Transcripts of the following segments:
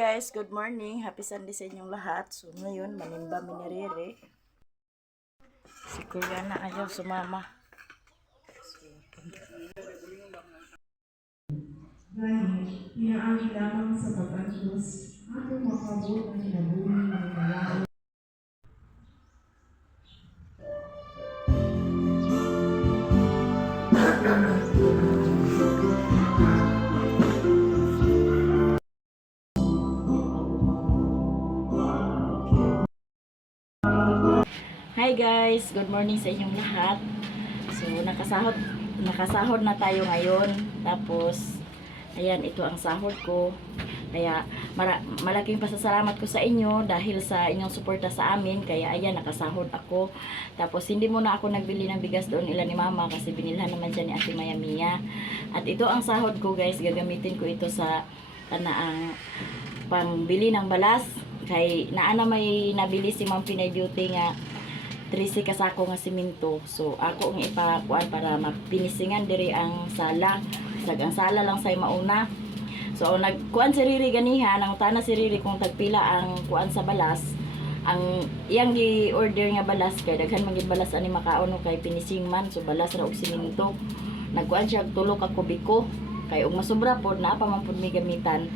guys, good morning. Happy Sunday sa inyong lahat. So ngayon, manimba minirere. Si Kuya na ayaw sumama. Dahil inaagi lamang sa pag-antos atong makabot ang kinabuhi ng malayo. Hi guys, good morning sa inyong lahat. So nakasahod na tayo ngayon. Tapos ayan, ito ang sahod ko. Kaya malaking pasasalamat ko sa inyo dahil sa inyong suporta sa amin. Kaya ayan, nakasahod ako. Tapos hindi muna ako nagbili ng bigas doon ila ni Mama kasi binilhan naman siya ni Ate Maya Mia. At ito ang sahod ko guys, gagamitin ko ito sa ang pangbili ng balas. Kay naana may nabili si Ma'am Pinay Beauty nga 13 kasako nga simento. So ako ang ipakuan para mapinisingan diri ang sala. Ang sala lang say mauna. So nagkuan si Riri ganiha, nang utana si Riri kung tagpila ang kuan sa balas. Ang iyang gi-order nga balas kay daghan man gid balas ani makaon kay pinising man, so balas ra og simento. Nagkuan siya tulo ka kubiko. Kay og masobra pod naa pa man pod mi gamitan.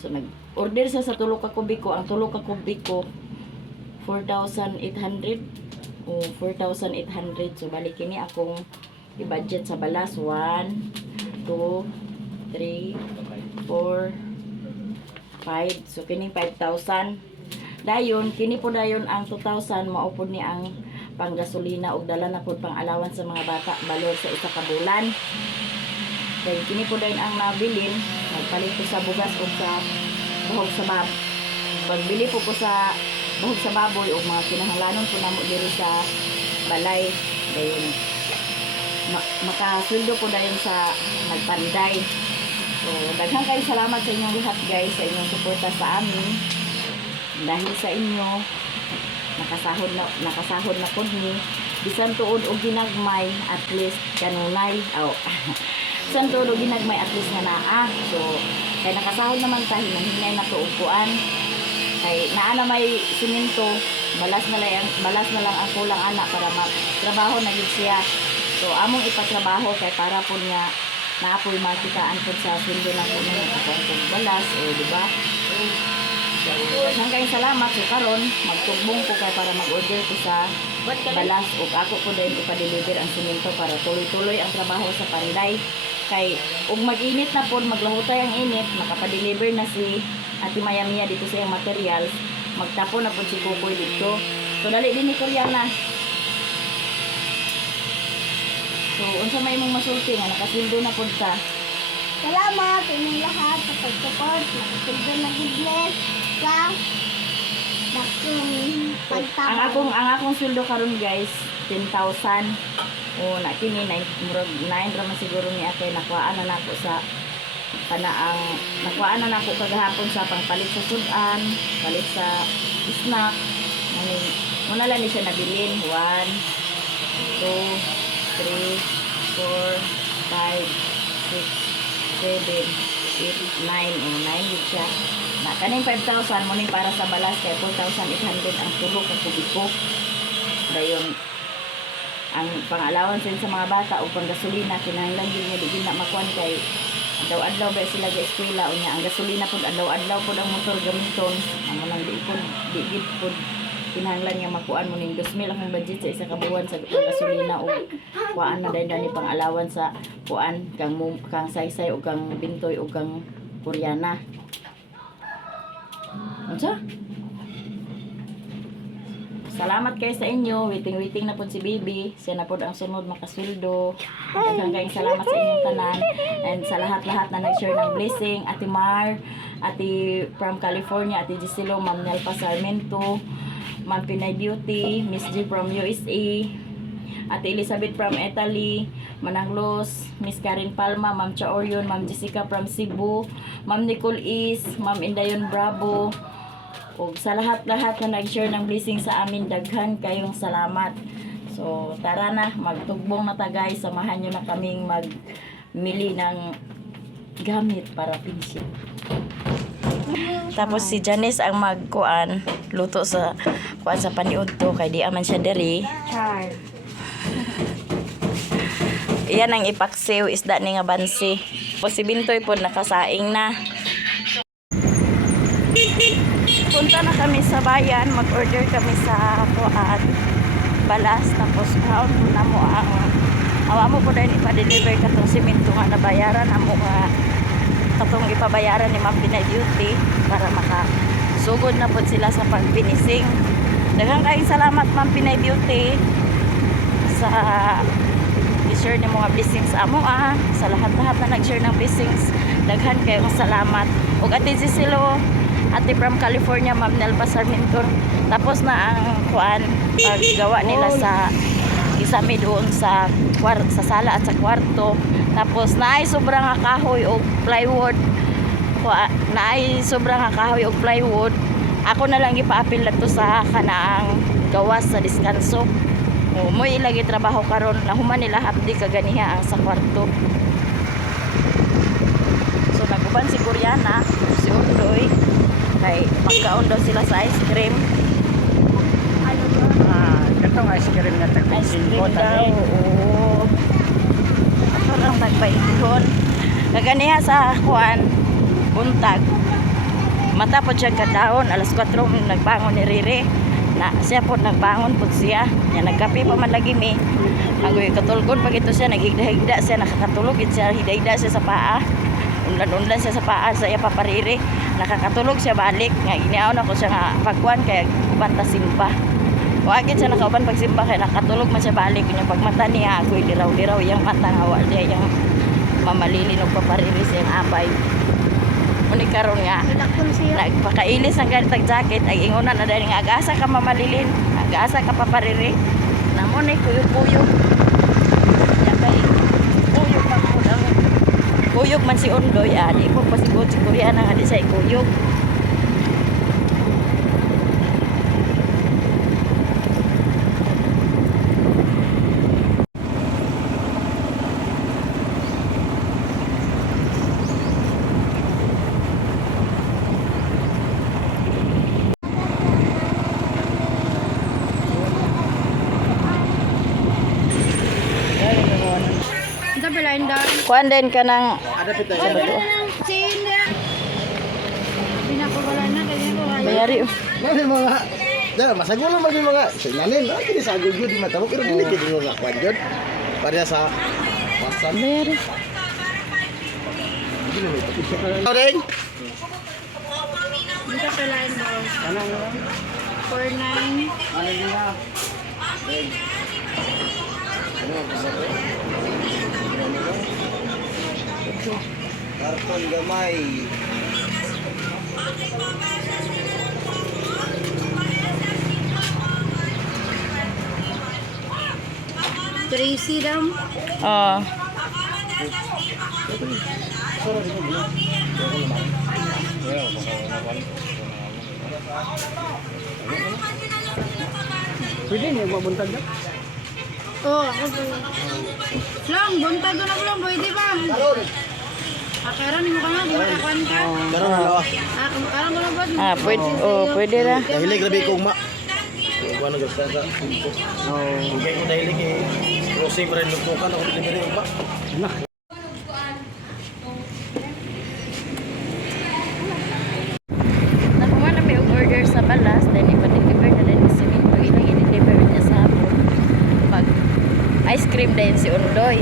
So nag-order siya sa tulo ka kubiko. Ang tulo ka kubiko 4,800 o 4,800. So balik kini akong i-budget sa balas. 1 2 3 4 5. So kini 5,000. Dayon kini po dayon ang 2,000 mao pod ni ang panggasolina ug dala na pod pang allowance sa mga bata balor sa isa ka bulan. Kaya kini po dayon ang nabilin. Nagpalit ko sa bugas o sa buhog sa bab. Pagbili po ko sa buhog sa baboy o mga kinahanglanon po namo diri sa balay. Dayon makasweldo po dayon sa nagpanday. So daghang kayo salamat sa inyong lahat guys, sa inyong suporta sa amin. Dahil sa inyo nakasahod na po ni bisan tuod og ginagmay at least kanunay bisan tuod og ginagmay at least nga naa. So kay nakasahod naman tayo hinay na tuupuan. Kay naa na may simento, balas na lang ang kulang anak para trabaho na gid siya. So among ipatrabaho kay para po niya naapoy makitaan po sa sweldo na po ng akong balas, di ba? So hanggang salamat so karon magtugbong ko kay para mag-order ko sa balas ug ako po din ipa-deliver ang simento para tuloy-tuloy ang trabaho sa panday. Kay ug mag-init na po, maglahutay ang init, makapa-deliver na si Ate Maya Mia dito sa iyang materials, magtapo na po si Kukoy dito. So dali din ni Koreana. So unsa may imong masulti nga nakasildo na pud ta. Salamat sa inyong lahat sa pag-support. Nakasildo na goodness sa bakong pagtapos. Ang akong sweldo karon guys 10,000. O na kini 9 ra man siguro ni Ate nakuhaan na nako sa panaang nakuhaan na nako kagahapon sa pangpalit sa sudan, palit sa snack. Muna lang ni siya nabilin 1 2 3 4 5 6 7 8 9 9 gid siya. Na kaning 5,000 mo ning para sa balas kay 4,800 ang tulo ka kubiko. Dayon ang pang-allowance sa mga bata o pang-gasolina kinahanglan gyud nga di na makuan kay adlaw-adlaw ba sila ga eskwela unya ang gasolina pud adlaw-adlaw pud ang motor gamiton amo nang di gid pud kinahanglan nga makuan mo ning 2,000 ang budget sa isa ka buwan sa gasolina o kuan na dani pang-allowance sa kuan kang saysay o kang bintoy o kang Koreana. Unsa? Salamat kayo sa inyo. Waiting na po si Baby. Siya na po ang sunod makasweldo. Hanggang salamat sa inyong tanan. And sa lahat-lahat na nag-share ng blessing. Ate Mar, Ate from California, Ate Giselo, Ma'am Nelpa Sarmento, Ma'am Pinay Beauty, Miss G from USA, Ate Elizabeth from Italy, Mananglos, Miss Karen Palma, Ma'am Chaorion, Ma'am Jessica from Cebu, Ma'am Nicole Is, Ma'am Indayon Bravo, o sa lahat-lahat na nag-share ng blessing sa amin, daghan kayong salamat. So tara na, magtugbong na ta guys, samahan nyo na kaming magmili ng gamit para pinsin. Tapos si Janice ang magkuan, luto sa kuan sa paniudto kay di aman siya diri. Char. Iyan ang ipaksiw isda ni nga bansi. Tapos si Bintoy po nakasaing na. Punta na kami sa bayan, mag-order kami sa kuan balas, tapos kaon po na mo ang awa mo po dahil ipa-deliver katong simento nga nabayaran amo nga katong ipabayaran ni Ma'am Pinay Beauty para makasugod na po sila sa pagpinising. Daghang kayong salamat Ma'am Pinay Beauty sa i-share ni mga blessings sa amo sa lahat-lahat na nag-share ng blessings. Daghan kayong salamat. Ug Ate Gisilo, Ate from California, Ma'am Nelva Sarmiento. Tapos na ang kuan paggawa nila sa isami doon sa sa sala at sa kwarto. Tapos naay sobrang nga kahoy og plywood. Naay sobrang nga kahoy og plywood. Ako na lang gipaapil dito sa kanaang gawas sa diskanso. Mo ilagi trabaho karon na human nila hapdi kaganiha ang sa kwarto. So naguban si Koreana, si Undoy kay magkaon daw sila sa ice cream. Ano ba? Itong ice cream na Ice cream tag-15 daw. Oo. Ako lang tagpaihon. Kaganiha sa kuan buntag. Matapos siya kadahon alas 4 nagbangon ni Riri. Na siya po nagbangon po siya. Yan nagkape pa man lagi mi. Agoy katulgon pag ito siya nagigda-higda siya nakakatulog siya hidayda siya sa paa. Unlan-unlan siya sa paa sa iya papariri. Nakakatulog siya balik. Nga giniaon ako siya nga pagkuan kaya pantasimba. Wagit siya nakauban pagsimba kaya nakatulog man siya balik. Yung pagmata niya agoy liraw-liraw yung mata nga wa diya yung mamalilin og papariri siya yung abay. Uni karon nga Ilakon siya. nagpakailis ang ganitag jacket ay ingunan na dahil nga agasa ka mamalilin agasa ka papariri namon ay kuyog-kuyog kay kuyog man po lang kuyog man si Undoy di po pasigod si Koreana nga di siya kuyog. Ito pala yung daan. Kuan din ka ng Ada pita Ay, wala na lang. Sina. Pinapawala na. Kaya ko ayaw. bayari. Mali mga Dah, masagulo man yung mga sinanin. Kini sa agud di matamo pero dili kini nga kwan jud. Para sa pasan. Bayari. Oren. Ito pala yung daan. Kanang 4-9. ano niya? Karton gamay. Tracy daw. Oh. Pwede niyo mabuntag na? Oo, ako po. Lang, buntag ko na po lang. Pwede ba? Akaran mo ka nga. Ginakakuan ka. Karon na lawa. Akaran mo na ba? Pwede pwede ra. Dahil grabe ko ma. Kuan na gasta sa. Ugay ko dahil kay crossing rin lutukan ako delivery ba. Nakuha na may order sa balas, then ipa-deliver na din si Minto. Ilang i-deliver niya sa hapon. Pag ice cream din si Undoy.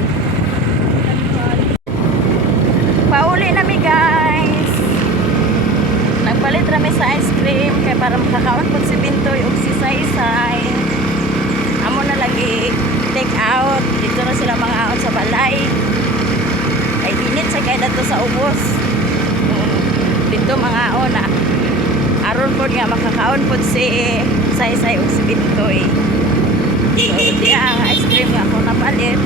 Pauli na mi guys. Nagpalit rami sa ice cream kaya para makakaon po si Bintoy o si Saysay. Amo na lagi take out. Dito na sila mga out sa balay. Ay init sa kaya dato sa ubos. Dito mga ona. Aron po nga makakaon po si Saysay o si Bintoy. So di ang ice cream nga ako napalit.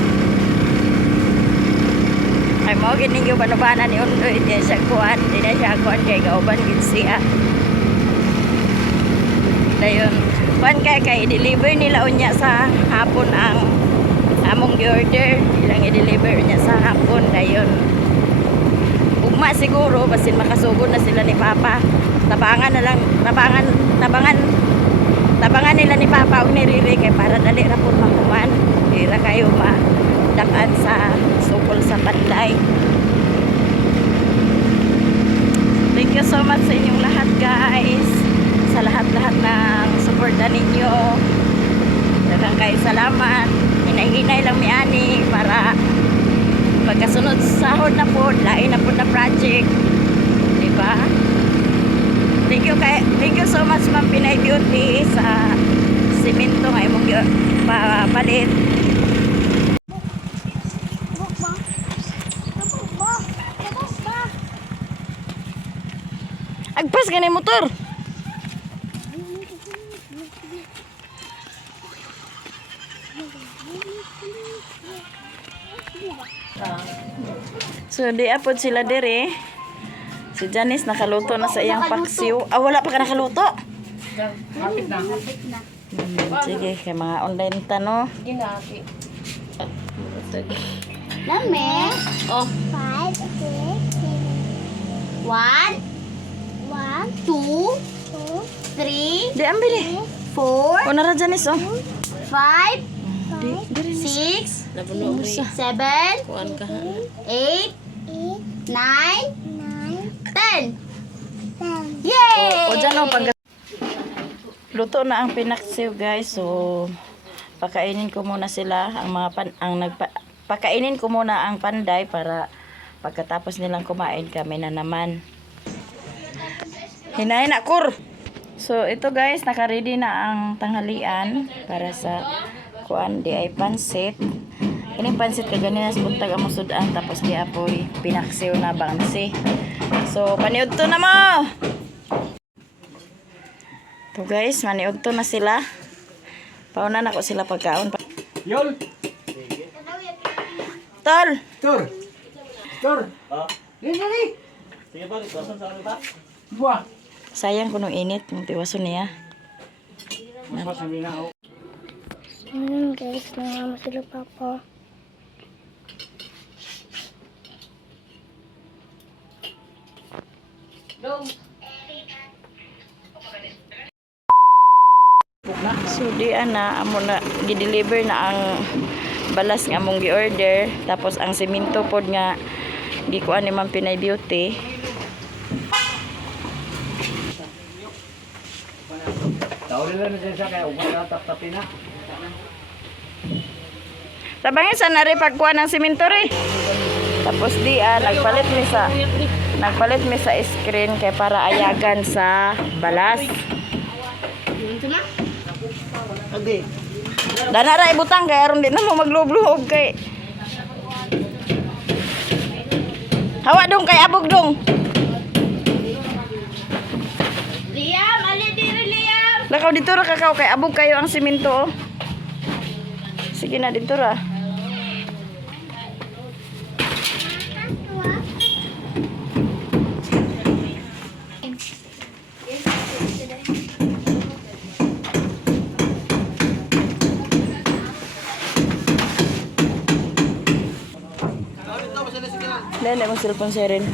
Ay mo gining yung banubana ni Undoy. Di siya kuhan. Di na siya kuhan kay kauban gid siya. Dayon. Kuhan kay deliver nila unya sa hapon ang among order. Ilang i-deliver niya sa hapon. Dayon. Ugma siguro basin makasugod na sila ni Papa. tabangan na lang, tabangan nila ni Papa og ni Riri kay para dali ra pud mahuman. Di ra kayo madakan sa sukol sa Panday. Thank you so much sa inyong lahat, guys. Sa lahat-lahat ng suporta ninyo. Daghang kayo salamat. Hinay-hinay lang mi ani para pagkasunod sa sahod na po, lain na po na project. Diba? Thank you so much Ma'am Pinay Beauty sa simento nga imong papalit. Agpas ka na yung motor. So, di apod sila dire. Si Janice nakaluto na sa iyang paksiw. Ah, wala pa ka nakaluto? Sige, kay mga online tanong. Lame. Oh, 5, 6, 1, 2, 3, di ambil eh. 4, O nara Janice, oh. 5, Di, diri na. 6, 7, 8, 9, 10. Yay! O dyan, oh, pag luto na ang pinaksiw, guys. So, pakainin ko muna sila ang mga pakainin ko muna ang panday para pagkatapos nilang kumain kami na naman. Hinahin na kur. So ito guys, naka-ready na ang tanghalian para sa kuan di ay pansit. Kining pansit kaganina sa buntag ang sudan tapos di apoy pinaksiw na bangsi. So paniud to na mo. To guys, maniud to na sila. Pauna na ko sila pagkaon. Yol. Tol. Tur. Tur. Dali. Sige ba, ikasan sa ano ta? Buah. Sayang kuno init ng tiwason niya. Guys, nangama sila Papa. So di ana amo na gi-deliver na ang balas nga among gi-order tapos ang semento pod nga gikuan ni Ma'am Pinay Beauty. Tabangin sa nari pagkuha ng semento ri. Tapos di nagpalit mi sa screen kay para ayagan sa balas. Agi. Dana ra ibutang kay aron di na mo magluhog kay. Hawa dong kay abog dong. Liam, ali diri Liam. Lakaw dito ra kakaw kay abog kayo ang semento. Oh. Sige na dito ra. Dali mo cellphone sa rin.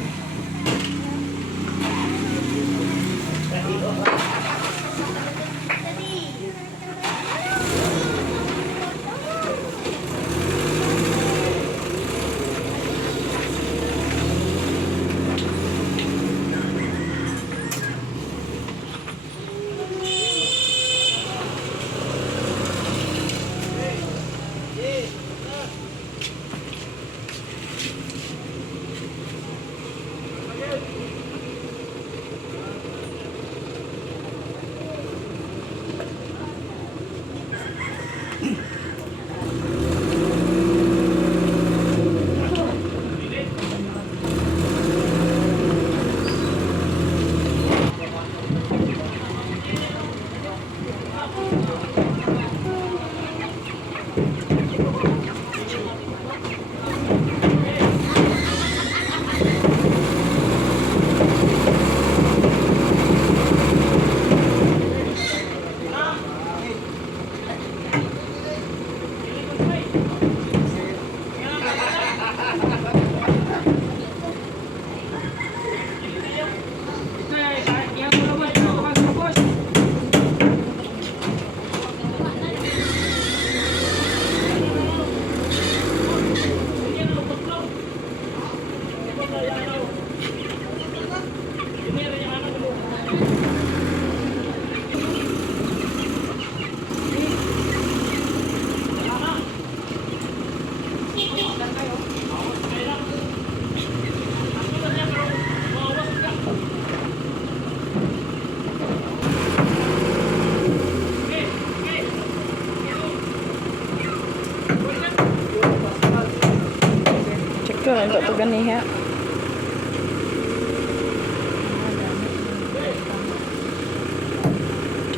unta to ganiha.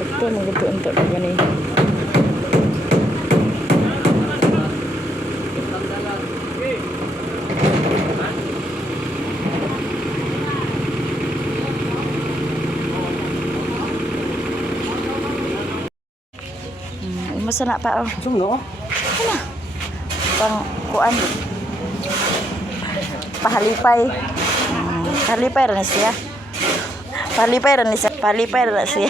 Ito mga unta to ganiha. Masa na pa oh. Sumno. Pang kuan. Pahalipay. Pahalipay ra ni siya. Palipay ra ni siya. Palipay ra siya.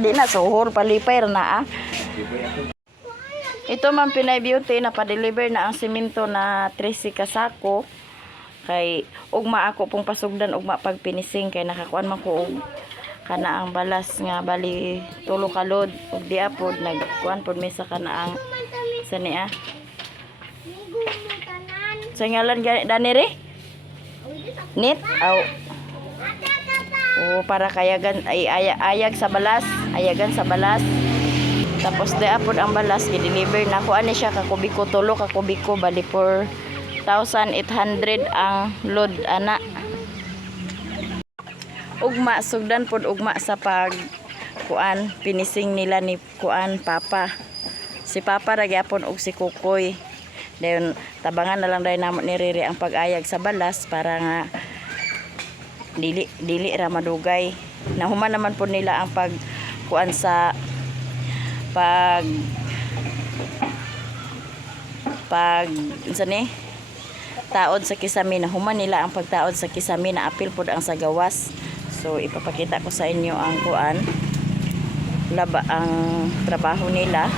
Di na suhol, palipay ra na ah. Ito man Pinay Beauty na pa-deliver na ang simento na 13 kasako. Kay ugma ako pong pasugdan ugma pag pinising kay nakakuan man ko og kana ang balas nga bali tulo ka load ug di apod nagkuan pod mi sa kana ang sani ah. Sa ngalan gani danire? Nit aw. Oh, para kayagan ay ayag sa balas, ayagan sa balas. Tapos di apod ang balas gi-deliver na ko ani siya ka kubiko tulo ka kubiko bali 4,800 ang load ana. Ugma sugdan pod ugma sa pag kuan pinising nila ni kuan papa. Si papa ra gyapon og si Kukoy. Dayon tabangan na lang dayon namo ni Riri ang pag-ayag sa balas para nga dili ra madugay. Nahuman naman po nila ang pag kuan sa pag unsa ni taod sa kisami. Nahuman nila ang pagtaod sa kisami na apil pod ang sa gawas. So ipapakita ko sa inyo ang kuan laba ang trabaho nila.